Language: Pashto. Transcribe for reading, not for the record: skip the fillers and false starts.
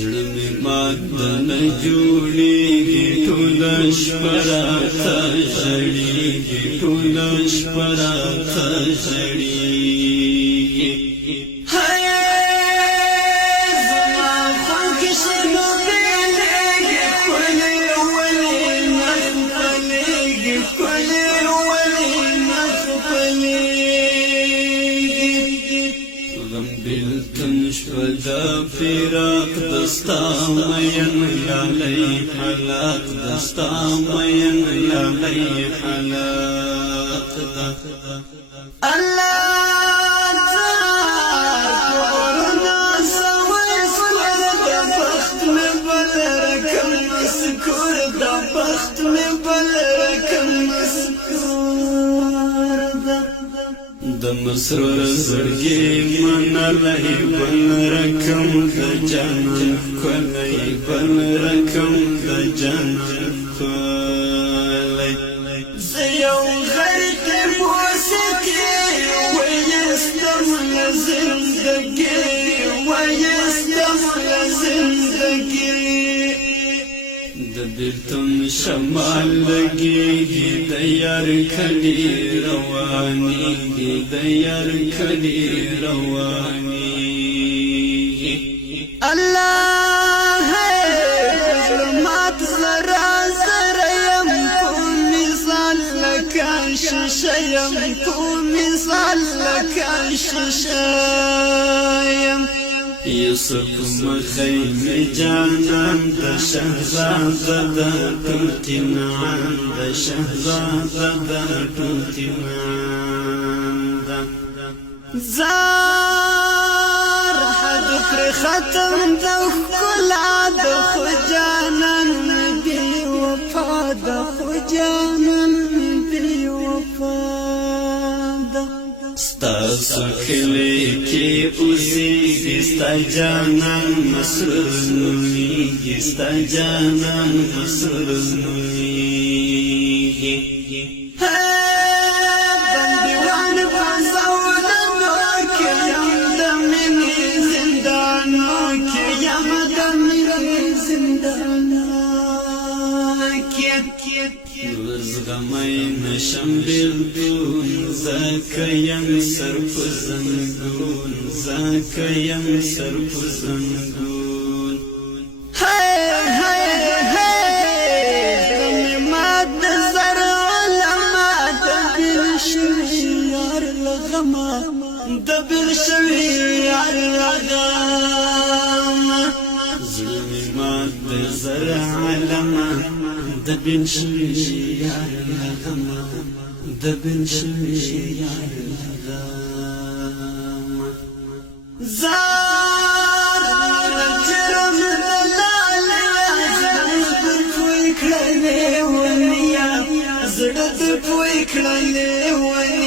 زړه مې مات نه جوړېږي ټوله شپه راته ژړېږي ټوله شپه راته ژړېږي زما خوږې شنو بېلېږي ښکلې ولې نه خپلېږي ښکلې ولې نه خپلېږي غم بېلتون شپه د فراق دستا مین لالی حلاق دستا مین لالی حلاق اللہ کورنا سوی سکر دا بخت میں بل رکم مسکور دا بخت میں بل رکم مسکور د مسرور زړګي منلای بل رقم د جنان کولای بل رقم د جنان کولای زيو غرق موسيقي ويستم لزندگي ويستم لزندگي د بیلتون شمال لګيږي د یار کلی روانيږي د یار کلی روانيږي الله ظلمات زرا زرا يم په مثال لکه شیشه یم په مثال لکه شیشه یم یوسف مخیمی جانان د شهزاده د ټوټینان د شهزاده د ټوټینان زار حد پر ختم د ښکلا د خو جانان بی وفا د خو جانان بی وفا ستاسو کلی کی اوسیږي ستا جانان مسرور نومیږي ستا جانان مسرور نومیږي بندیوان په زولنو کې یم د مینې زندانو کې یم د مینې زندانو کې زغمی نشم بیلتون زکه یم سر په زنګون زکه یم سر په زنګون غمې مات د زر علما د بیل شوي یار له غمه د بیل شوي یار له غمه زړه مې مات د زر علما د بیل شوي یار له غمه د بیل شوي یار له غمه زار جرم دلالي زړه د پوی کړلې ونیا زړه د پوی کړلې ونیا